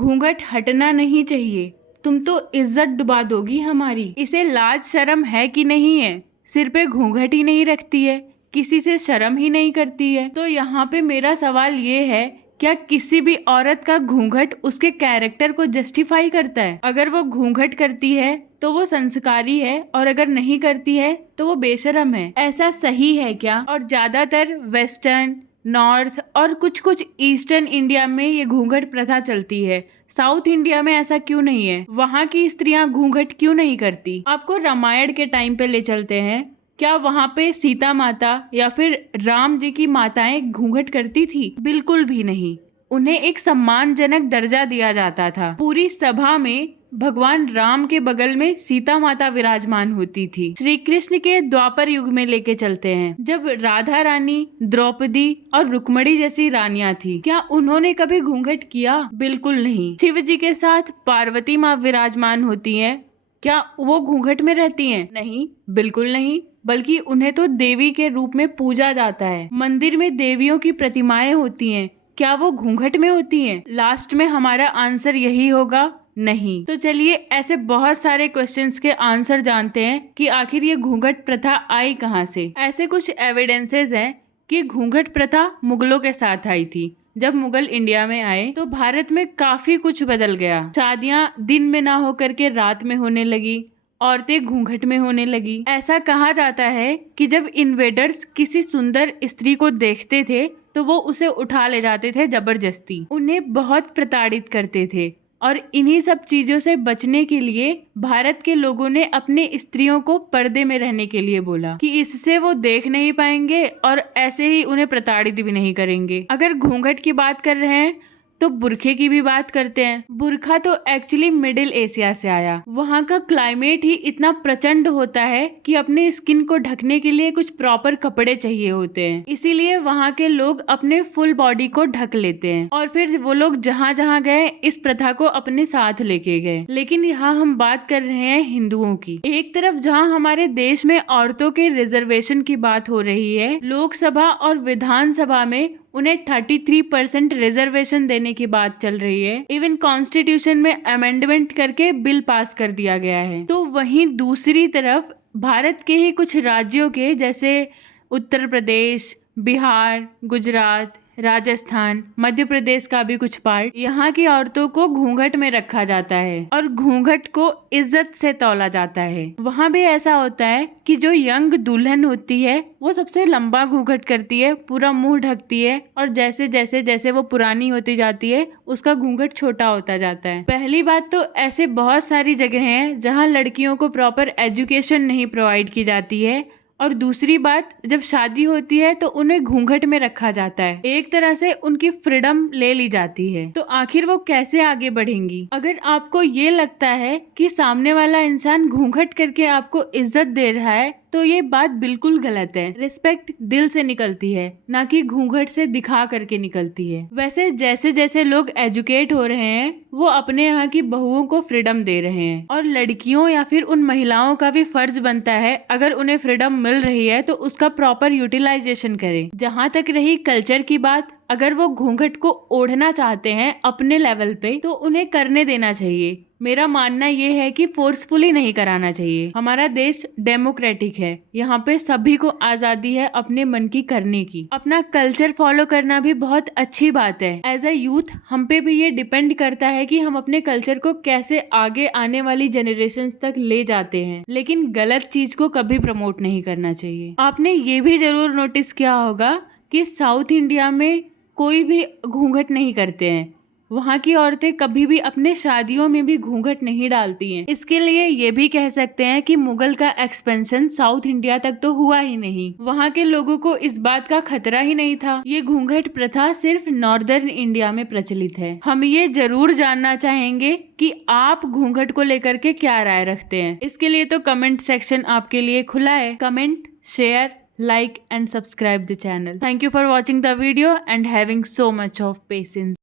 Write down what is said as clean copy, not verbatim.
घूंघट हटना नहीं चाहिए, तुम तो इज्जत डुबा दोगी हमारी। इसे लाज शर्म है कि नहीं है? सिर पे घूंघट ही नहीं रखती है, किसी से शर्म ही नहीं करती है। तो यहाँ पे मेरा सवाल ये है, क्या किसी भी औरत का घूंघट उसके कैरेक्टर को जस्टिफाई करता है? अगर वो घूंघट करती है तो वो संस्कारी है, और अगर नहीं करती है तो वो बेशरम है। ऐसा सही है क्या? और ज्यादातर वेस्टर्न, नॉर्थ और कुछ कुछ ईस्टर्न इंडिया में ये घूंघट प्रथा चलती है। साउथ इंडिया में ऐसा क्यों नहीं है? वहाँ की स्त्रियां घूंघट क्यों नहीं करती? आपको रामायण के टाइम पे ले चलते हैं। क्या वहाँ पे सीता माता या फिर राम जी की माताएं घूंघट करती थी? बिल्कुल भी नहीं। उन्हें एक सम्मानजनक दर्जा दिया जाता था। पूरी सभा में भगवान राम के बगल में सीता माता विराजमान होती थी। श्री कृष्ण के द्वापर युग में लेके चलते हैं, जब राधा रानी, द्रौपदी और रुक्मणी जैसी रानियां थी, क्या उन्होंने कभी घूंघट किया? बिल्कुल नहीं। शिव जी के साथ पार्वती माँ विराजमान होती हैं, क्या वो घूंघट में रहती हैं? नहीं, बिल्कुल नहीं। बल्कि उन्हें तो देवी के रूप में पूजा जाता है। मंदिर में देवियों की प्रतिमाएं होती हैं, क्या वो घूंघट में होती हैं? लास्ट में हमारा आंसर यही होगा, नहीं। तो चलिए ऐसे बहुत सारे क्वेश्चंस के आंसर जानते हैं कि आखिर ये घूंघट प्रथा आई कहाँ से। ऐसे कुछ एविडेंसेस हैं कि घूंघट प्रथा मुगलों के साथ आई थी। जब मुगल इंडिया में आए तो भारत में काफी कुछ बदल गया। शादियां दिन में ना होकर के रात में होने लगी, औरतें घूंघट में होने लगी। ऐसा कहा जाता है कि जब इन्वेडर्स किसी सुंदर स्त्री को देखते थे तो वो उसे उठा ले जाते थे जबरदस्ती, उन्हें बहुत प्रताड़ित करते थे। और इन्हीं सब चीजों से बचने के लिए भारत के लोगों ने अपने स्त्रियों को पर्दे में रहने के लिए बोला कि इससे वो देख नहीं पाएंगे और ऐसे ही उन्हें प्रताड़ित भी नहीं करेंगे। अगर घूंघट की बात कर रहे हैं तो बुरखे की भी बात करते हैं। बुरखा तो एक्चुअली मिडिल एशिया से आया। वहाँ का क्लाइमेट ही इतना प्रचंड होता है कि अपने स्किन को ढकने के लिए कुछ प्रॉपर कपड़े चाहिए होते हैं, इसीलिए वहाँ के लोग अपने फुल बॉडी को ढक लेते हैं और फिर वो लोग जहाँ जहाँ गए इस प्रथा को अपने साथ लेके गए। लेकिन यहाँ हम बात कर रहे हैं हिंदुओं की। एक तरफ जहाँ हमारे देश में औरतों के रिजर्वेशन की बात हो रही है, लोकसभा और विधानसभा में उन्हें 33% रिजर्वेशन देने की बात चल रही है। इवन कॉन्स्टिट्यूशन में अमेंडमेंट करके बिल पास कर दिया गया है। तो वहीं दूसरी तरफ भारत के ही कुछ राज्यों के जैसे उत्तर प्रदेश, बिहार, गुजरात, राजस्थान, मध्य प्रदेश का भी कुछ पार्ट, यहाँ की औरतों को घूंघट में रखा जाता है और घूंघट को इज्जत से तौला जाता है। वहाँ भी ऐसा होता है कि जो यंग दुल्हन होती है वो सबसे लंबा घूंघट करती है, पूरा मुंह ढकती है, और जैसे जैसे जैसे वो पुरानी होती जाती है उसका घूंघट छोटा होता जाता है। पहली बात तो ऐसे बहुत सारी जगह हैं जहाँ लड़कियों को प्रॉपर एजुकेशन नहीं प्रोवाइड की जाती है, और दूसरी बात जब शादी होती है तो उन्हें घूंघट में रखा जाता है। एक तरह से उनकी फ्रीडम ले ली जाती है। तो आखिर वो कैसे आगे बढ़ेंगी? अगर आपको ये लगता है कि सामने वाला इंसान घूंघट करके आपको इज्जत दे रहा है तो ये बात बिल्कुल गलत है। रिस्पेक्ट दिल से निकलती है, ना कि घूंघट से दिखा करके निकलती है। वैसे जैसे जैसे लोग एजुकेट हो रहे हैं वो अपने यहाँ की बहुओं को फ्रीडम दे रहे हैं, और लड़कियों या फिर उन महिलाओं का भी फर्ज बनता है, अगर उन्हें फ्रीडम मिल रही है तो उसका प्रॉपर यूटिलाइजेशन करें। जहाँ तक रही कल्चर की बात, अगर वो घूंघट को ओढ़ना चाहते हैं अपने लेवल पे तो उन्हें करने देना चाहिए। मेरा मानना ये है कि फोर्सफुली नहीं कराना चाहिए। हमारा देश डेमोक्रेटिक है, यहाँ पे सभी को आजादी है अपने मन की करने की। अपना कल्चर फॉलो करना भी बहुत अच्छी बात है। एज अ यूथ हम पे भी ये डिपेंड करता है कि हम अपने कल्चर को कैसे आगे आने वाली जनरेशन तक ले जाते हैं, लेकिन गलत चीज को कभी प्रमोट नहीं करना चाहिए। आपने ये भी जरूर नोटिस किया होगा कि साउथ इंडिया में कोई भी घूंघट नहीं करते हैं। वहाँ की औरतें कभी भी अपने शादियों में भी घूंघट नहीं डालती हैं। इसके लिए ये भी कह सकते हैं कि मुगल का एक्सपेंशन साउथ इंडिया तक तो हुआ ही नहीं। वहाँ के लोगों को इस बात का खतरा ही नहीं था। ये घूंघट प्रथा सिर्फ नॉर्दर्न इंडिया में प्रचलित है। हम ये जरूर जानना चाहेंगे कि आप घूंघट को लेकर के क्या राय रखते हैं। इसके लिए तो कमेंट सेक्शन आपके लिए खुला है। Comment, share, like and subscribe the channel. Thank you for watching the video and having so much of patience.